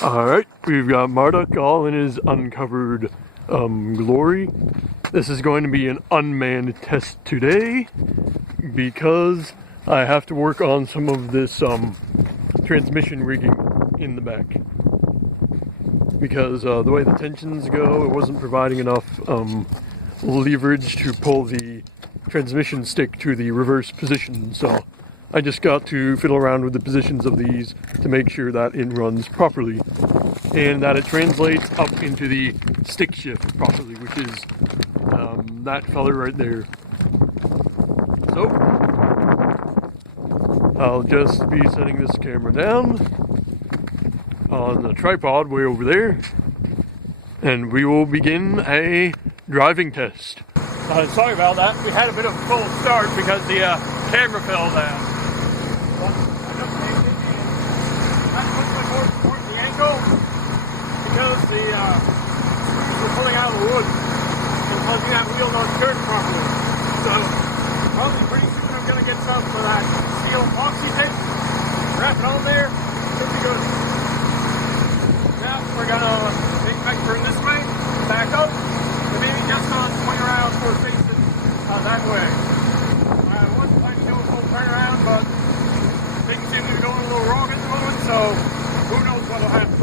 Alright, we've got Marduk all in his uncovered glory. This is going to be an unmanned test today because I have to work on some of this transmission rigging in the back. Because the way the tensions go, it wasn't providing enough leverage to pull the transmission stick to the reverse position, so I just got to fiddle around with the positions of these to make sure that it runs properly and that it translates up into the stick shift properly, which is that feller right there. So I'll just be setting this camera down on the tripod way over there and we will begin a driving test. Sorry about that, we had a bit of a false start because the camera fell down. But I just made it and I put my board towards the ankle because the screws were pulling out of the wood and causing that wheel not to turn properly. So probably pretty soon I'm going to get some of that steel epoxy tape, wrap it on there, should be good. Now we're going to take back turn this way, back up, and maybe just on 20 rounds for facing that way. I wasn't planning to do a full turnaround, but things seem to be going a little wrong at the moment, so who knows what will happen.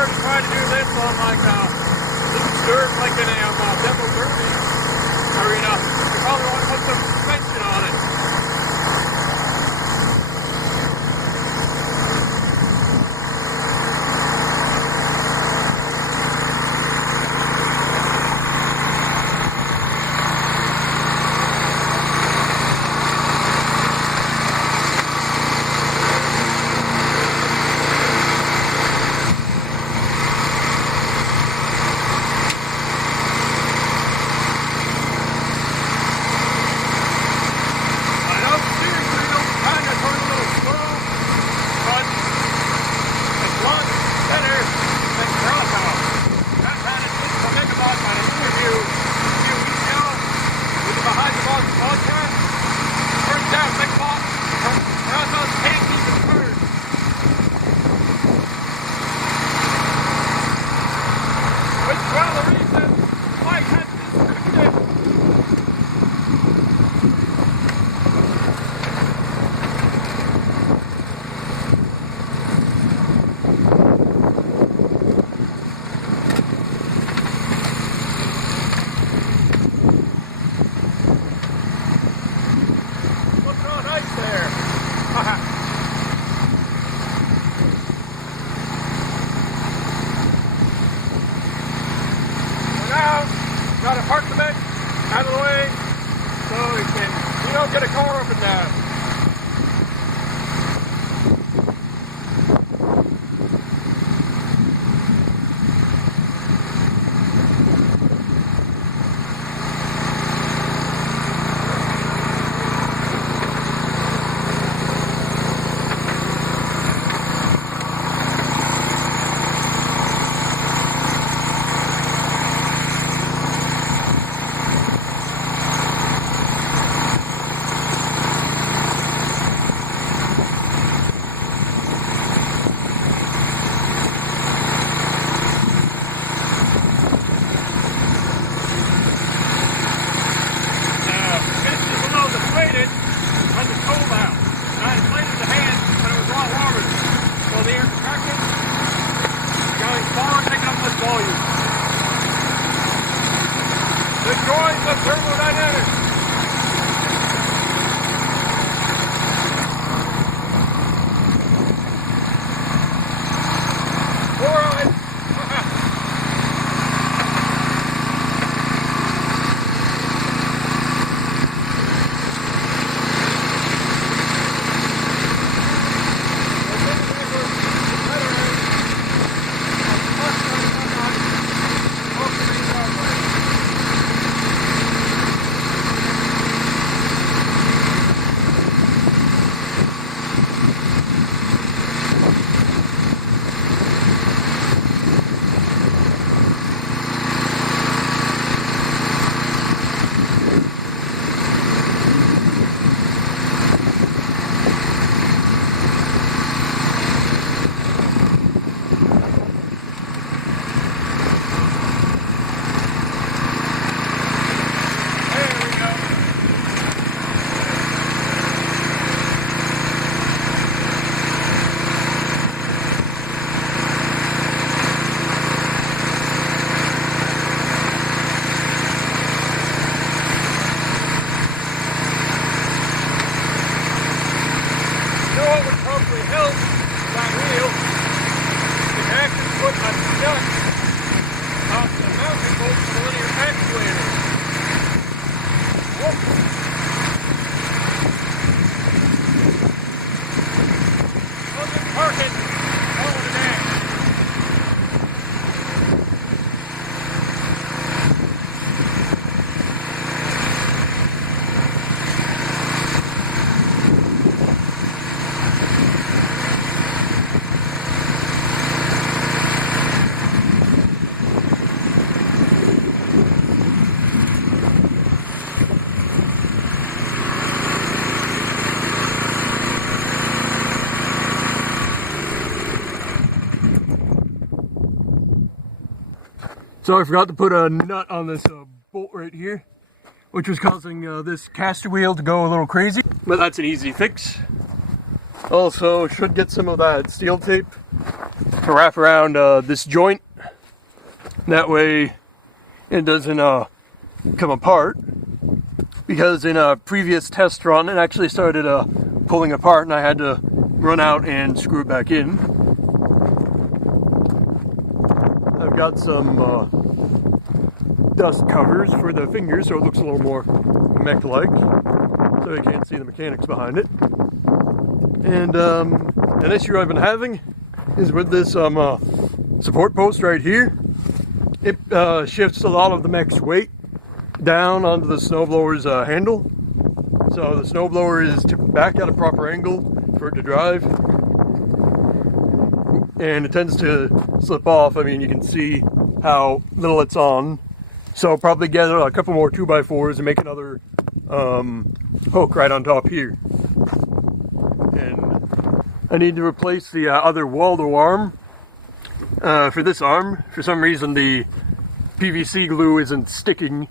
already tried to do this on like loose dirt, like in a demo derby arena. You probably want to put some suspension on it. Got to park the bed out of the way so you don't get a car up and down. Destroying the thermodynamics. So I forgot to put a nut on this bolt right here, which was causing this caster wheel to go a little crazy, but that's an easy fix. Also, should get some of that steel tape to wrap around this joint. That way it doesn't come apart. Because in a previous test run, it actually started pulling apart and I had to run out and screw it back in. I've got some dust covers for the fingers so it looks a little more mech-like, so you can't see the mechanics behind it. And an issue I've been having is with this support post right here. It shifts a lot of the mech's weight down onto the snowblower's handle, so the snowblower is back at a proper angle for it to drive, and it tends to slip off. I mean, you can see how little it's on, so I'll probably get a couple more 2x4s and make another hook right on top here. And I need to replace the other Waldo arm for this arm. For some reason the PVC glue isn't sticking,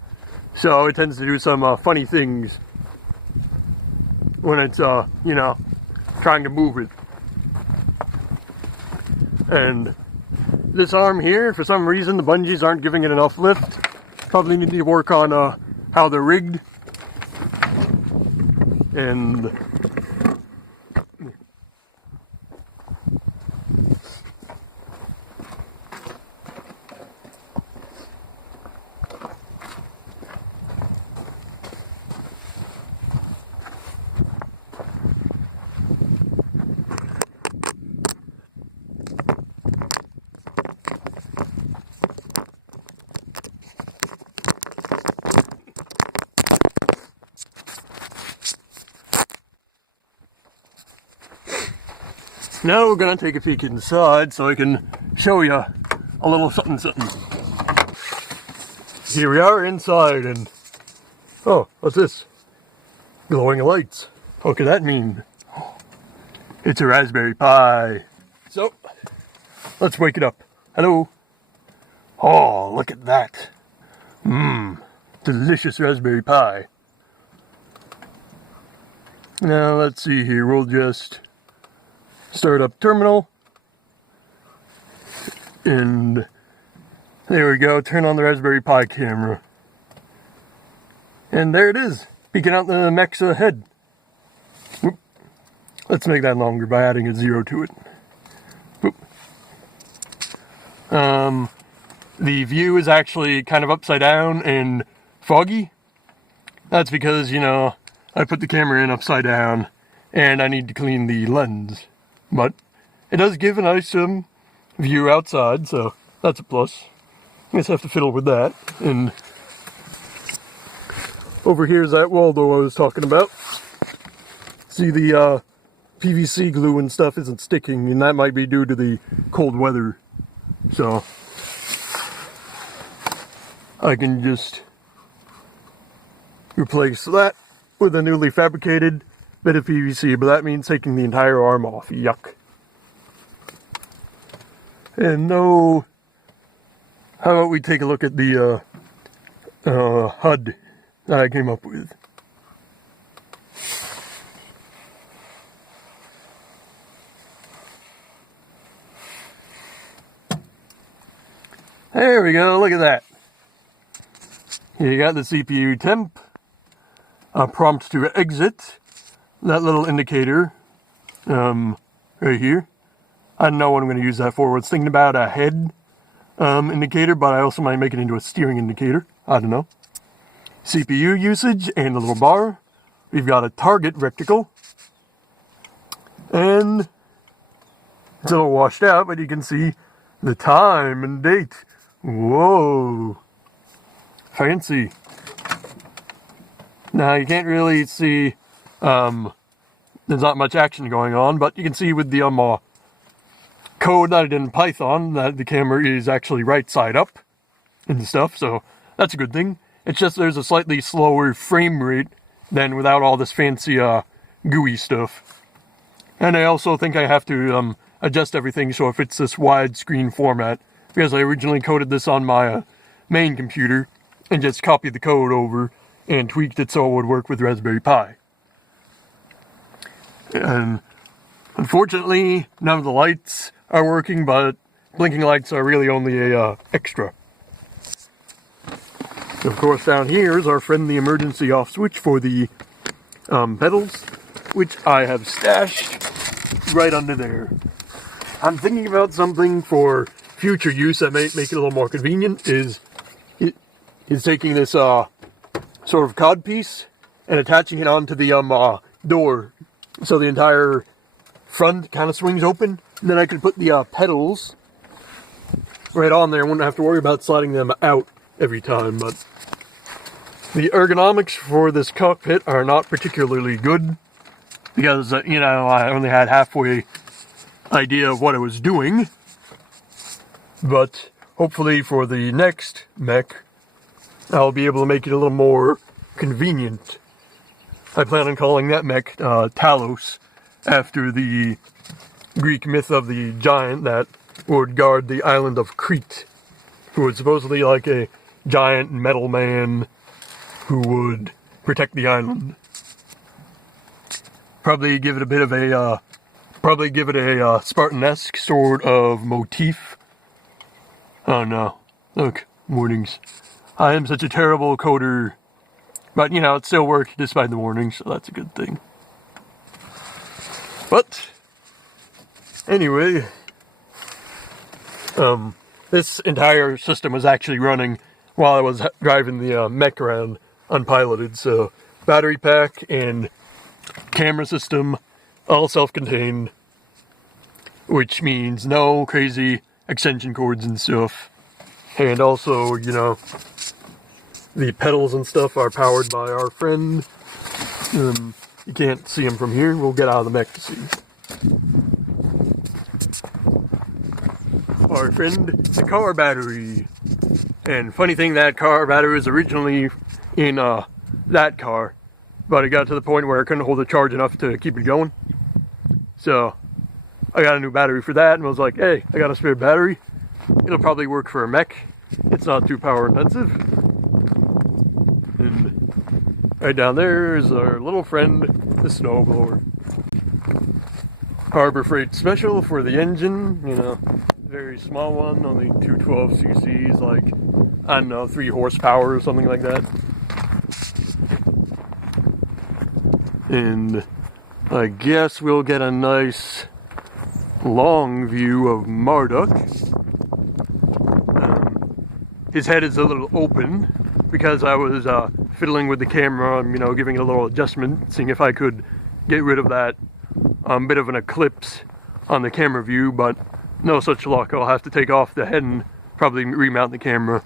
so it tends to do some funny things when it's, you know, trying to move it. And this arm here, for some reason, the bungees aren't giving it enough lift. Probably need to work on how they're rigged. And now we're gonna take a peek inside so I can show you a little something something. Here we are inside, and oh, what's this? Glowing lights. What could that mean? It's a Raspberry Pi. So, let's wake it up. Hello. Oh, look at that. Delicious Raspberry Pi. Now, let's see here. We'll just start up terminal, and there we go. Turn on the Raspberry Pi camera, and there it is, peeking out the mech's head. Whoop. Let's make that longer by adding a 0 to it. Whoop. The view is actually kind of upside down and foggy. That's because, you know, I put the camera in upside down and I need to clean the lens. But it does give a nice view outside, so that's a plus. I just have to fiddle with that. And over here is that Waldo I was talking about. See, the PVC glue and stuff isn't sticking, and that might be due to the cold weather. So I can just replace that with a newly fabricated bit of PVC, but that means taking the entire arm off. Yuck. And no, how about we take a look at the HUD that I came up with. There we go, look at that. You got the CPU temp, a prompt to exit, that little indicator right here. I don't know what I'm going to use that for. I was thinking about a head indicator, but I also might make it into a steering indicator. I don't know. CPU usage and a little bar. We've got a target reticle. And it's a little washed out, but you can see the time and date. Whoa. Fancy. Now you can't really see, there's not much action going on, but you can see with the code that I did in Python that the camera is actually right side up and stuff, so that's a good thing. It's just there's a slightly slower frame rate than without all this fancy GUI stuff. And I also think I have to adjust everything so it fits this widescreen format, because I originally coded this on my main computer and just copied the code over and tweaked it so it would work with Raspberry Pi. And unfortunately, none of the lights are working, but blinking lights are really only a extra. Of course, down here is our friend the emergency off switch for the pedals, which I have stashed right under there. I'm thinking about something for future use that may make it a little more convenient, is taking this sort of cod piece and attaching it onto the door, so the entire front kind of swings open, and then I could put the pedals right on there. I wouldn't have to worry about sliding them out every time. But the ergonomics for this cockpit are not particularly good, because you know, I only had halfway idea of what I was doing. But hopefully for the next mech, I'll be able to make it a little more convenient. I plan on calling that mech Talos, after the Greek myth of the giant that would guard the island of Crete, who was supposedly like a giant metal man who would protect the island. Probably give it a bit of a Spartan-esque sort of motif. Oh no, look, warnings. I am such a terrible coder, but you know, it still worked despite the warnings, so that's a good thing. But anyway, this entire system was actually running while I was driving the mech around unpiloted, so battery pack and camera system all self-contained, which means no crazy extension cords and stuff. And also, you know, the pedals and stuff are powered by our friend. You can't see him from here. We'll get out of the mech to see. Our friend, the car battery. And funny thing, that car battery was originally in that car, but it got to the point where I couldn't hold the charge enough to keep it going. So I got a new battery for that, and I was like, hey, I got a spare battery. It'll probably work for a mech. It's not too power intensive. And right down there is our little friend, the snowblower. Harbor Freight Special for the engine, you know, very small one, only 212 cc's, like, I don't know, 3 horsepower or something like that. And I guess we'll get a nice long view of Marduk. His head is a little open because I was fiddling with the camera, you know, giving it a little adjustment, seeing if I could get rid of that bit of an eclipse on the camera view, but no such luck. I'll have to take off the head and probably remount the camera.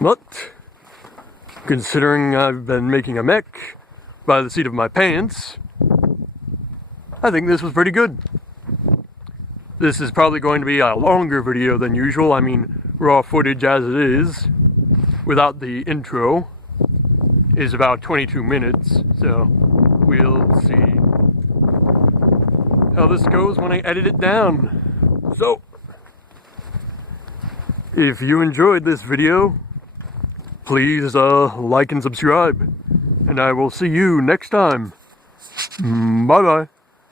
But considering I've been making a mech by the seat of my pants, I think this was pretty good. This is probably going to be a longer video than usual. I mean, raw footage as it is, without the intro, is about 22 minutes. So we'll see how this goes when I edit it down. So, if you enjoyed this video, please like and subscribe. And I will see you next time. Bye bye.